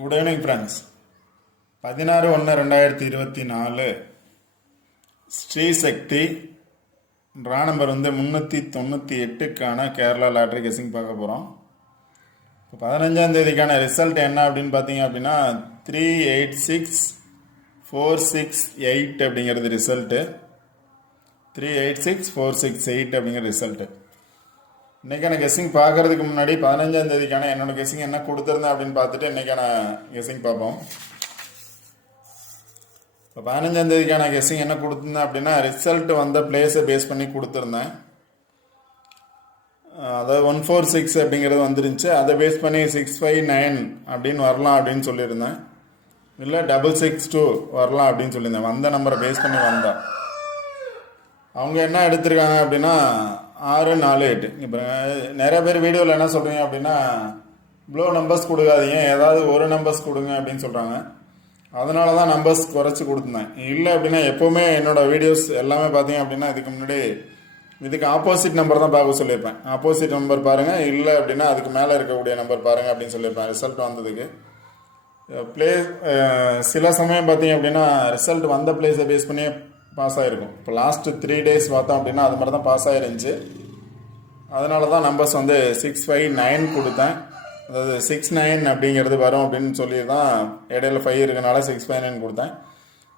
Good evening friends. 16/1/2024 Sri Sakthi draw number 398க்கான Kerala lottery guessing பார்க்க போகிறோம். இப்போ 15ஆம் தேதிக்கான ரிசல்ட் என்ன அப்படின்னு பார்த்தீங்க அப்படின்னா 386468 அப்படிங்கிறது ரிசல்ட்டு. 386468 அப்படிங்கிற ரிசல்ட்டு. இன்றைக்கான கெஸ்ஸிங் பார்க்குறதுக்கு முன்னாடி 15ஆம் தேதிக்கான என்னோட கெஸ்ஸிங் என்ன கொடுத்துருந்தேன் அப்படின்னு பார்த்துட்டு இன்றைக்கான கெஸ்ஸிங் பார்ப்போம். இப்போ 15ஆம் தேதிக்கான கெஸ்ஸிங் என்ன கொடுத்துருந்தேன் அப்படின்னா ரிசல்ட் வந்த பிளேஸை பேஸ் பண்ணி கொடுத்துருந்தேன். அதாவது 146 அப்படிங்கிறது வந்துருந்துச்சு. அதை பேஸ் பண்ணி 659 அப்படின்னு வரலாம் அப்படின்னு சொல்லியிருந்தேன். இல்லை 662 வரலாம் அப்படின்னு சொல்லியிருந்தேன். வந்த நம்பரை பேஸ் பண்ணி வந்தேன். அவங்க என்ன எடுத்திருக்காங்க அப்படின்னா 648. இப்போ நிறைய பேர் வீடியோவில் என்ன சொல்கிறீங்க அப்படின்னா இவ்வளோ நம்பர்ஸ் கொடுக்காதீங்க, ஏதாவது ஒரு நம்பர்ஸ் கொடுங்க அப்படின்னு சொல்கிறாங்க. அதனால தான் நம்பர்ஸ் குறைச்சி கொடுத்துருந்தேன். இல்லை அப்படின்னா எப்போவுமே என்னோடய வீடியோஸ் எல்லாமே பார்த்தீங்க அப்படின்னா இதுக்கு முன்னாடி இதுக்கு ஆப்போசிட் நம்பர் தான் பார்க்க சொல்லியிருப்பேன். ஆப்போசிட் நம்பர் பாருங்கள், இல்லை அப்படின்னா அதுக்கு மேலே இருக்கக்கூடிய நம்பர் பாருங்கள் அப்படின்னு சொல்லியிருப்பேன். ரிசல்ட் வந்ததுக்கு சில சமயம் பார்த்தீங்க அப்படின்னா ரிசல்ட் வந்த பிளேஸை பேஸ் பண்ணி பாஸ் ஆகிருக்கும். இப்போ லாஸ்ட்டு 3 days பார்த்தோம் அப்படின்னா அது மாதிரி தான் பாஸ் ஆகிருந்துச்சு. அதனால தான் நம்பர்ஸ் 659 கொடுத்தேன். அதாவது 69 அப்படிங்கிறது வரும் அப்படின்னு சொல்லி தான் இடையில 5 இருக்கனால 659 கொடுத்தேன்.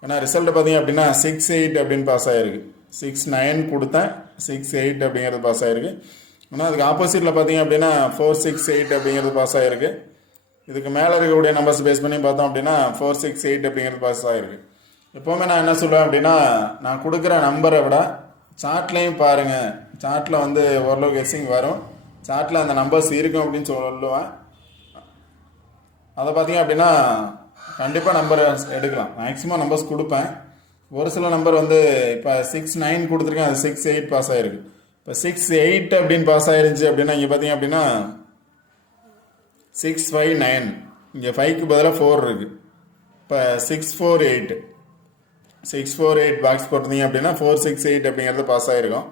ஏன்னா ரிசல்ட் பார்த்தீங்க அப்படின்னா 68 அப்படின்னு பாஸ் ஆகிருக்கு. 69 கொடுத்தேன், 68 அப்படிங்கிறது பாஸ் ஆகிருக்கு. ஆனால் அதுக்கு ஆப்போசிட்டில் பார்த்தீங்க அப்படின்னா 468 அப்படிங்கிறது பாஸ் ஆகிருக்கு. இதுக்கு மேலே இருக்கக்கூடிய நம்பர்ஸ் பேஸ் பண்ணி பார்த்தோம் அப்படின்னா 468 அப்படிங்கிறது பாஸ் ஆகிருக்கு. எப்போவுமே நான் என்ன சொல்லுவேன் அப்படின்னா நான் கொடுக்குற நம்பரை விட சார்ட்லேயும் பாருங்கள். சார்ட்டில் ஓரளவு கெஸ்ஸிங் வரும். சார்ட்டில் அந்த நம்பர்ஸ் இருக்கும் அப்படின்னு சொல்லுவேன். அதை பார்த்தீங்க அப்படின்னா கண்டிப்பாக நம்பர் எடுக்கலாம். மேக்ஸிமம் நம்பர்ஸ் கொடுப்பேன். ஒரு சில நம்பர் இப்போ 69 கொடுத்துருக்கேன், அது 68 பாஸ் ஆகிருக்கு. இப்போ 68 அப்படின்னு பாஸ் ஆகிருந்துச்சு அப்படின்னா இங்கே பார்த்தீங்க அப்படின்னா 659, இங்கே 5க்கு பதிலாக 4 இருக்குது. இப்போ 648 பாக்ஸ் போட்டிருந்தீங்க அப்படின்னா 468 அப்படிங்கிறது பாஸ் ஆகிருக்கும்.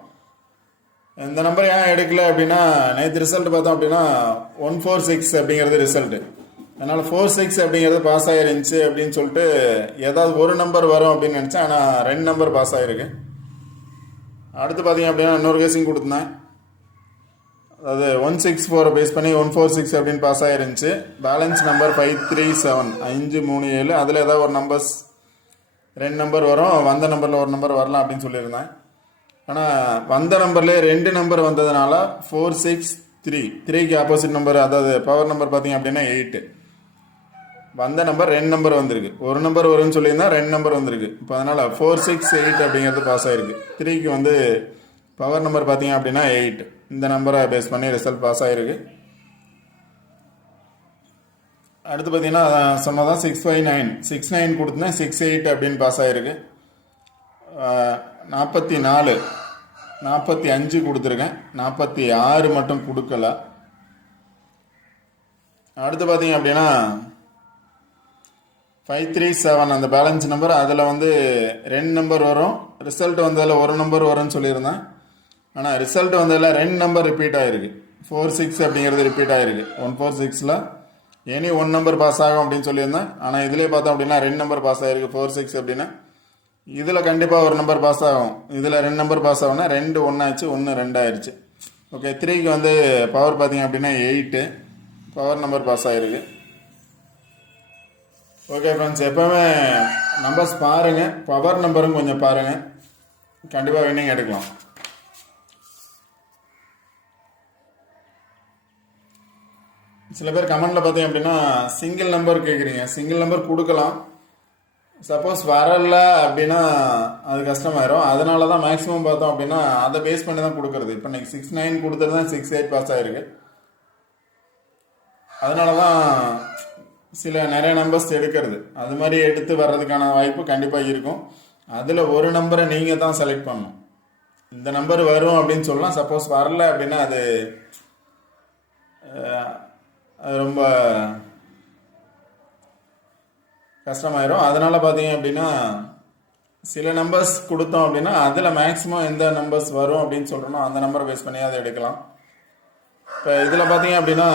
இந்த நம்பர் ஏன் எடுக்கல அப்படின்னா நேற்று ரிசல்ட் பார்த்தோம் அப்படின்னா 146 அப்படிங்கிறது ரிசல்ட்டு. அதனால் 46 அப்படிங்கிறது பாஸ் ஆகிருந்துச்சு அப்படின்னு சொல்லிட்டு ஏதாவது ஒரு நம்பர் வரும் அப்படின்னு நினச்சேன். ஆனால் 2 நம்பர் பாஸ் ஆகிருக்கு. அடுத்து பார்த்தீங்க அப்படின்னா இன்னொரு கேசிங் கொடுத்துருந்தேன். அதாவது 164 பேஸ் பண்ணி 146 அப்படின்னு பாஸ் ஆகிருந்துச்சு. Balance number 537 537. அதில் ஏதாவது ஒரு நம்பர்ஸ் 2 நம்பர் வரும், வந்த நம்பரில் ஒரு நம்பர் வரலாம் அப்படின்னு சொல்லியிருந்தேன். ஆனால் வந்த நம்பர்லேயே 2 நம்பர் வந்ததுனால 463 3க்கு ஆப்போசிட் நம்பர், அதாவது பவர் நம்பர் பார்த்தீங்க அப்படின்னா 8. வந்த நம்பர் 2 நம்பர் வந்திருக்கு. ஒரு நம்பர் வரும்னு சொல்லியிருந்தா 2 நம்பர் வந்திருக்கு. இப்போ அதனால் 468 அப்படிங்கிறது பாஸ் ஆகிருக்கு. 3க்கு பவர் நம்பர் பார்த்தீங்க அப்படின்னா 8. இந்த நம்பரை பேஸ் பண்ணி ரிசல்ட் பாஸ் ஆகிருக்கு. அடுத்து பார்த்தீங்கன்னா சொன்னதான் 659 கொடுத்தேன், 68 அப்படின்னு பாஸ் ஆகிருக்கு. 45 கொடுத்துருக்கேன், 46 மட்டும் கொடுக்கல. அடுத்து பார்த்தீங்க அப்படின்னா 537 அந்த பேலன்ஸ் நம்பர், அதில் 2 நம்பர் வரும். ரிசல்ட் வந்ததில் ஒரு நம்பர் வரும்னு சொல்லியிருந்தேன். ஆனால் ரிசல்ட் வந்ததில் 2 நம்பர் ரிப்பீட் ஆகிருக்கு. 46 அப்படிங்கிறது ரிப்பீட் ஆகிருக்கு. 146ல் எனி 1 நம்பர் பாஸ் ஆகும் அப்படின்னு சொல்லியிருந்தேன். ஆனால் இதிலே பார்த்தோம் அப்படின்னா 2 நம்பர் பாஸ் ஆகிருக்கு. 46 அப்படின்னா இதில் கண்டிப்பாக ஒரு நம்பர் பாஸ் ஆகும். இதில் 2 நம்பர் பாஸ் ஆகும்னா 2 1 ஆச்சு, 1 2 ஆயிடுச்சு. ஓகே, 3க்கு பவர் பார்த்தீங்க அப்படின்னா 8 பவர் நம்பர் பாஸ் ஆகிருக்கு. ஓகே ஃப்ரெண்ட்ஸ், எப்போவுமே நம்பர்ஸ் பாருங்கள், பவர் நம்பரும் கொஞ்சம் பாருங்கள், கண்டிப்பாக வின்னிங் எடுக்கலாம். சில பேர் கமெண்டில் பார்த்தீங்க அப்படின்னா சிங்கிள் நம்பர் கேட்குறீங்க. சிங்கிள் நம்பர் கொடுக்கலாம். சப்போஸ் வரல அப்படின்னா அது கஷ்டமாயிரும். அதனால தான் மேக்ஸிமம் பார்த்தோம் அப்படின்னா அதை பேஸ் பண்ணி தான் கொடுக்குறது. இப்போ இன்னைக்கு 69 கொடுத்தது தான் 68 பாஸ் ஆகிருக்கு. அதனால தான் நிறைய நம்பர்ஸ் எடுக்கிறது. அது மாதிரி எடுத்து வர்றதுக்கான வாய்ப்பு கண்டிப்பாக இருக்கும். அதில் ஒரு நம்பரை நீங்கள் தான் செலக்ட் பண்ணணும். இந்த நம்பர் வரும் அப்படின்னு சொல்லலாம். சப்போஸ் வரல அப்படின்னா அது ரொம்ப கஷ்டமாயிரும். அதனால் பார்த்தீங்க அப்படின்னா சில நம்பர்ஸ் கொடுத்தோம் அப்படின்னா அதில் மேக்ஸிமம் எந்த நம்பர்ஸ் வரும் அப்படின்னு சொல்கிறோன்னா அந்த நம்பரை பேஸ் பண்ணி அதை எடுக்கலாம். இப்போ இதில் பார்த்தீங்க அப்படின்னா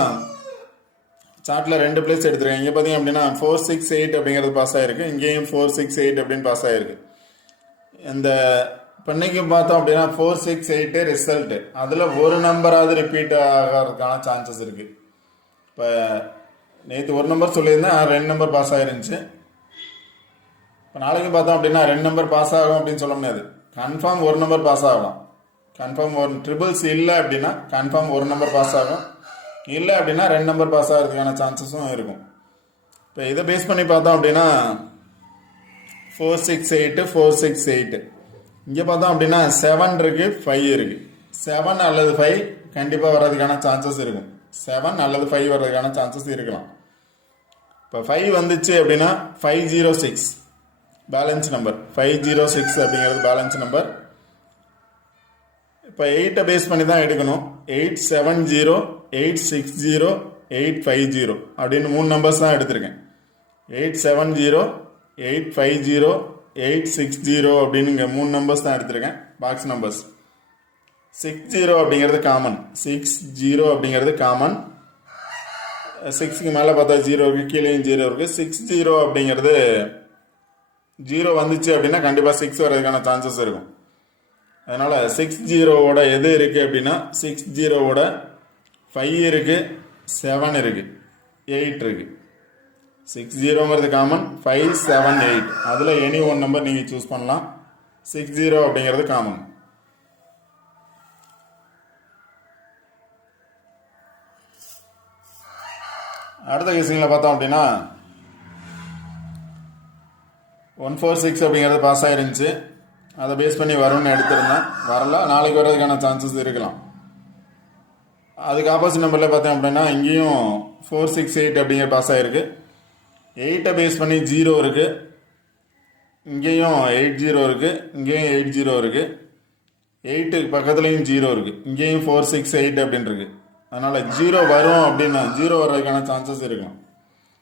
சார்ட்டில் 2 பிளேஸ் எடுத்துருக்கேன். இங்கே பார்த்தீங்க அப்படின்னா 468 அப்படிங்கிறது பாஸ் ஆகிருக்கு. இங்கேயும் 468 அப்படின்னு பாஸ் ஆகிருக்கு. இந்த இன்னைக்கு பார்த்தோம் அப்படின்னா 468 ரிசல்ட்டு. அதில் ஒரு நம்பராவது ரிப்பீட் ஆகிறதுக்கான சான்சஸ் இருக்குது. இப்போ நேற்று ஒரு நம்பர் சொல்லியிருந்தேன், 2 நம்பர் பாஸ் ஆகிருந்துச்சு. இப்போ நாளைக்கு பார்த்தோம் அப்படின்னா 2 நம்பர் பாஸ் ஆகும் அப்படின்னு சொல்ல முடியாது. கன்ஃபார்ம் ஒரு நம்பர் பாஸ் ஆகலாம். கன்ஃபார்ம் ஒரு ட்ரிபிள்ஸ் இல்லை அப்படின்னா கன்ஃபார்ம் ஒரு நம்பர் பாஸ் ஆகும். இல்லை அப்படின்னா 2 நம்பர் பாஸ் ஆகிறதுக்கான சான்சஸும் இருக்கும். இப்போ இதை பேஸ் பண்ணி பார்த்தோம் அப்படின்னா 468 468. இங்கே பார்த்தோம் அப்படின்னா 7 இருக்குது, 5 இருக்குது. 7 அல்லது 5 கண்டிப்பாக வர்றதுக்கான சான்சஸ் இருக்கும். 7 அல்லது 5 வர்றதுக்கான சான்சஸ் இருக்கலாம். இப்போ 5 வந்துச்சு அப்படின்னா 506 பேலன்ஸ் நம்பர். 506 அப்படிங்கிறது பேலன்ஸ் நம்பர். இப்போ 8 பேஸ் பண்ணி தான் எடுக்கணும். 870 860 850 அப்படின்னு 3 நம்பர்ஸ் தான் எடுத்திருக்கேன். 870 850 860 அப்படின்னு இங்கே 3 நம்பர்ஸ் தான் எடுத்திருக்கேன். பாக்ஸ் நம்பர்ஸ் 60 அப்படிங்கிறது காமன். 60 அப்படிங்கிறது காமன். 6க்கு மேலே பார்த்தா 0 இருக்குது, கீழேயும் 0 இருக்குது. 60 அப்படிங்கிறது 0 வந்துச்சு அப்படின்னா கண்டிப்பாக 6 வர்றதுக்கான சான்சஸ் இருக்கும். அதனால் 60ஓட எது இருக்குது அப்படின்னா 60ஓட 5 இருக்குது, 7 இருக்குது, 8 இருக்குது. 60ங்கிறது காமன், 5 7 8 அதில் எனி ஒன் நம்பர் நீங்கள் சூஸ் பண்ணலாம். 60 அப்படிங்கிறது காமன். அடுத்த கேசிங்கில் பார்த்தோம் அப்படின்னா 146 அப்படிங்கிறது பாஸ் ஆயிருந்துச்சு. அதை பேஸ் பண்ணி வரும்னு எடுத்திருந்தேன். வரல, நாளைக்கு வர்றதுக்கான சான்சஸ் இருக்கலாம். அதுக்கு ஆப்போசிட் நம்பரில் பார்த்தோம் அப்படின்னா இங்கேயும் 468 அப்படிங்கிற பாஸ் ஆகிருக்கு. 8 பேஸ் பண்ணி 0 இருக்குது. இங்கேயும் 80 இருக்குது, இங்கேயும் 80 இருக்குது. 8 பக்கத்துலேயும் 0 இருக்குது. இங்கேயும் 468 அப்படின்னு இருக்குது. அதனால் 0 வரும் அப்படின்னா 0 வர்றதுக்கான சான்சஸ் இருக்கலாம்.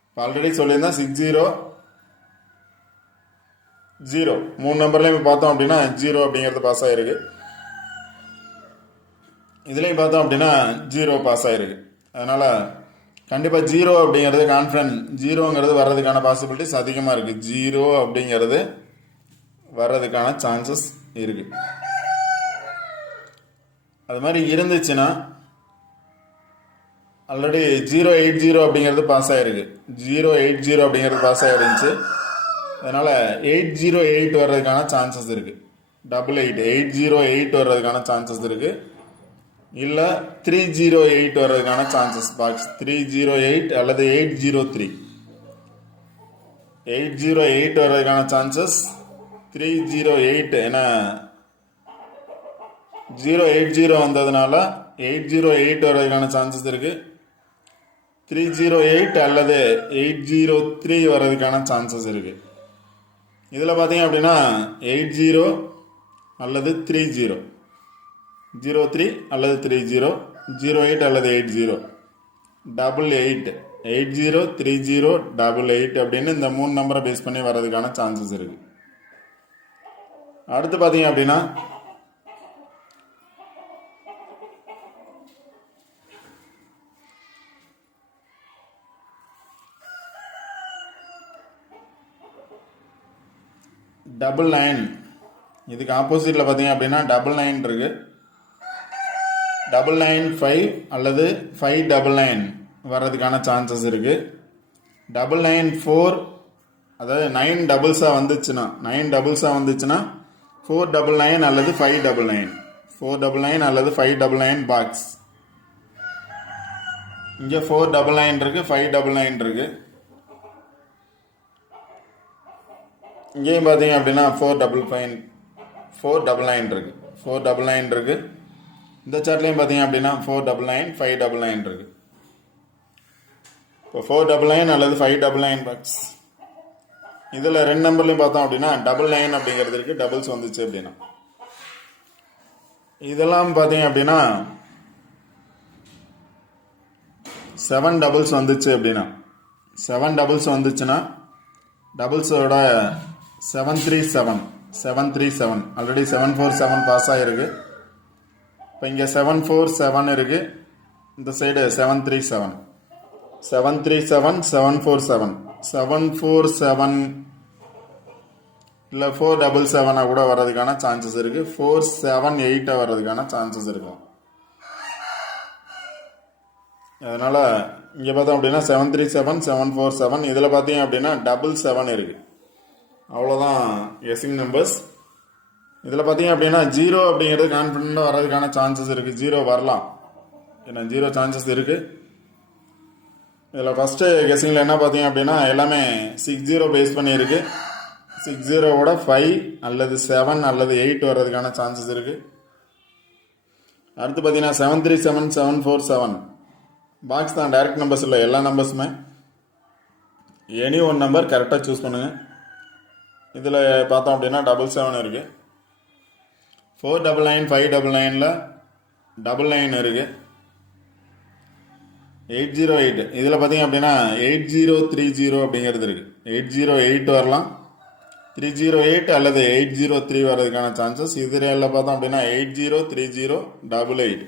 இப்போ ஆல்ரெடி சொல்லியிருந்தேன் 60 0 3 நம்பர்லையும் பார்த்தோம் அப்படின்னா 0 அப்படிங்கிறது பாஸ் ஆகிருக்கு. இதுலேயும் பார்த்தோம் அப்படின்னா 0 பாஸ் ஆகிருக்கு. அதனால் கண்டிப்பாக 0 அப்படிங்கிறது கான்ஃபிடன்ட். 0ங்கிறது வர்றதுக்கான பாசிபிலிட்டிஸ் அதிகமாக இருக்குது. 0 அப்படிங்கிறது வர்றதுக்கான சான்சஸ் இருக்குது. அது மாதிரி இருந்துச்சுன்னா ஆல்ரெடி 080 அப்படிங்கிறது பாஸ் ஆகிருக்கு. 080 அப்படிங்கிறது பாஸ் ஆகிருந்துச்சு. அதனால் 808 வர்றதுக்கான சான்சஸ் இருக்குது. 88 808 வர்றதுக்கான சான்சஸ் இருக்குது. இல்லை 308 வர்றதுக்கான சான்சஸ். பாக்ஸ் 308 அல்லது 803. 808 வர்றதுக்கான சான்சஸ் 308. ஏன்னா 080 வந்ததுனால 808 வர்றதுக்கான சான்சஸ் இருக்குது. 308 அல்லது 803 வர்றதுக்கான சான்சஸ் இருக்குது. இதில் பார்த்தீங்க அப்படின்னா 80 அல்லது 30, 03 அல்லது 30, 08 அல்லது 80, 88, 80 30 88 அப்படின்னு இந்த 3 நம்பரை பேஸ் பண்ணி வர்றதுக்கான சான்சஸ் இருக்கு. அடுத்து பார்த்தீங்க அப்படின்னா டபுள் 9. இதுக்கு ஆப்போசிட்டில் பார்த்தீங்க அப்படின்னா 99 இருக்கு. 995 அல்லது 599 வர்றதுக்கான சான்சஸ் இருக்கு. 994, அதாவது 9 டபுள்ஸாக வந்துச்சுன்னா 499 அல்லது 599, 499 அல்லது 599 பாக்ஸ். இங்கே 499 இருக்கு, 599 இருக்கு. இங்கேயும் பார்த்தீங்க அப்படின்னா 499 இருக்கு, 499 இருக்கு. இந்த சார்ட்லையும் பார்த்தீங்க அப்படின்னா 499 599 இருக்கு. இப்போ 499 அல்லது 599 பாக்ஸ். இதில் 2 நம்பர்லையும் பார்த்தோம் அப்படின்னா 99 அப்படிங்கிறது இருக்கு. டபுள்ஸ் வந்துச்சு அப்படின்னா இதெல்லாம் பார்த்தீங்க அப்படின்னா 7 டபுள்ஸ் வந்துச்சு அப்படின்னா 7 டபுள்ஸ் வந்துச்சுன்னா டபுள்ஸோட 737 ஆல்ரெடி 747 பாஸ் ஆகிருக்கு. இப்போ இங்கே 747 இருக்குது. இந்த சைடு 737. 737 747 747 இல்லை 477 கூட வர்றதுக்கான சான்சஸ் இருக்குது. 478 வர்றதுக்கான சான்சஸ் இருக்கும். அதனால் இங்கே பார்த்தோம் அப்படின்னா 737 747 இதில் பார்த்தீங்க அப்படின்னா 777 இருக்குது. அவ்வளோதான் கெஸ்ஸிங் நம்பர்ஸ். இதில் பார்த்தீங்க அப்படின்னா 0 அப்படிங்கிறது கான்ஃபிடென்ட்டாக வர்றதுக்கான சான்சஸ் இருக்குது. 0 வரலாம், ஏன்னா 0 சான்சஸ் இருக்குது. இதில் ஃபஸ்ட்டு கெஸ்ஸிங்கில் என்ன பார்த்தீங்க அப்படின்னா எல்லாமே 60 பேஸ் பண்ணியிருக்கு. 60ஓட 5 அல்லது 7 அல்லது 8 வர்றதுக்கான சான்சஸ் இருக்குது. அடுத்து பார்த்தீங்கன்னா 737 747 பாக்ஸ் தான், டைரக்ட் நம்பர்ஸ் இல்லை, எல்லா நம்பர்ஸுமே எனி ஒன் நம்பர் கரெக்டாக சூஸ் பண்ணுங்கள். இதில் பார்த்தோம் அப்படின்னா 77 இருக்குது. 499 599 99 இருக்குது. 808 இதில் பார்த்தீங்க அப்படின்னா 8030 அப்படிங்கிறது இருக்குது. 808 வரலாம், 308 அல்லது 803 வர்றதுக்கான சான்சஸ். இதில் பார்த்தோம் அப்படின்னா 803088.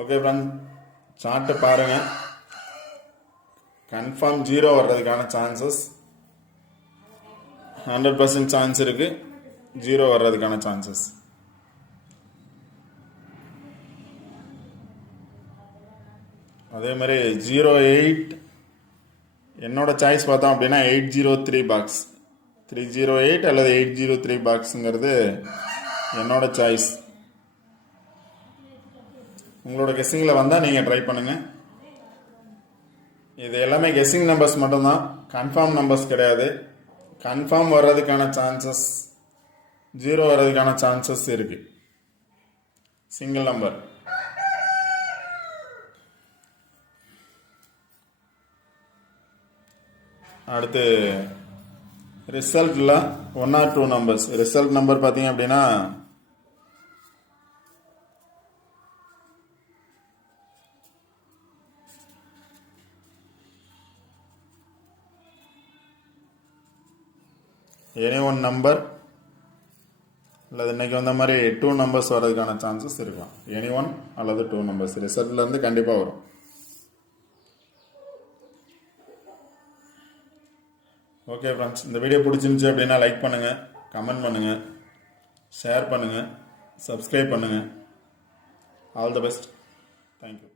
ஓகே ஃப்ரெண்ட்ஸ், சார்ட்டை பாருங்கள். கன்ஃபார்ம் 0 வர்றதுக்கான சான்சஸ் 100% சான்ஸ் இருக்குது. 0 வர்றதுக்கான சான்சஸ். அதே மாதிரி 08 என்னோட சாய்ஸ் பார்த்தோம் அப்படின்னா 803 பாக்ஸ், 308 அல்லது 803 பாக்ஸுங்கிறது என்னோட சாய்ஸ். உங்களோட கெஸ்ஸிங்கில் வந்தால் நீங்கள் ட்ரை பண்ணுங்கள். இது எல்லாமே கெஸ்ஸிங் நம்பர்ஸ் மட்டும்தான், கன்ஃபார்ம் நம்பர்ஸ் கிடையாது. கன்ஃபார்ம் வர்றதுக்கான சான்சஸ் 0 வர்றதுக்கான சான்சஸ் இருக்கு. Single number. அடுத்து ரிசல்ட்டில் 1 or 2 நம்பர்ஸ். ரிசல்ட் நம்பர் பார்த்தீங்க அப்படின்னா எனி ஒன் நம்பர் அல்லது இன்றைக்கி வந்த மாதிரி 2 நம்பர்ஸ் வர்றதுக்கான சான்சஸ் இருக்கும். எனி ஒன் அல்லது 2 நம்பர்ஸ் ரிசல்ட்லேருந்து கண்டிப்பாக வரும். ஓகே ஃப்ரெண்ட்ஸ், இந்த வீடியோ பிடிச்சிருந்துச்சி அப்படின்னா லைக் பண்ணுங்கள், கமெண்ட் பண்ணுங்கள், ஷேர் பண்ணுங்கள், சப்ஸ்கிரைப் பண்ணுங்கள். All the best. தேங்க்யூ.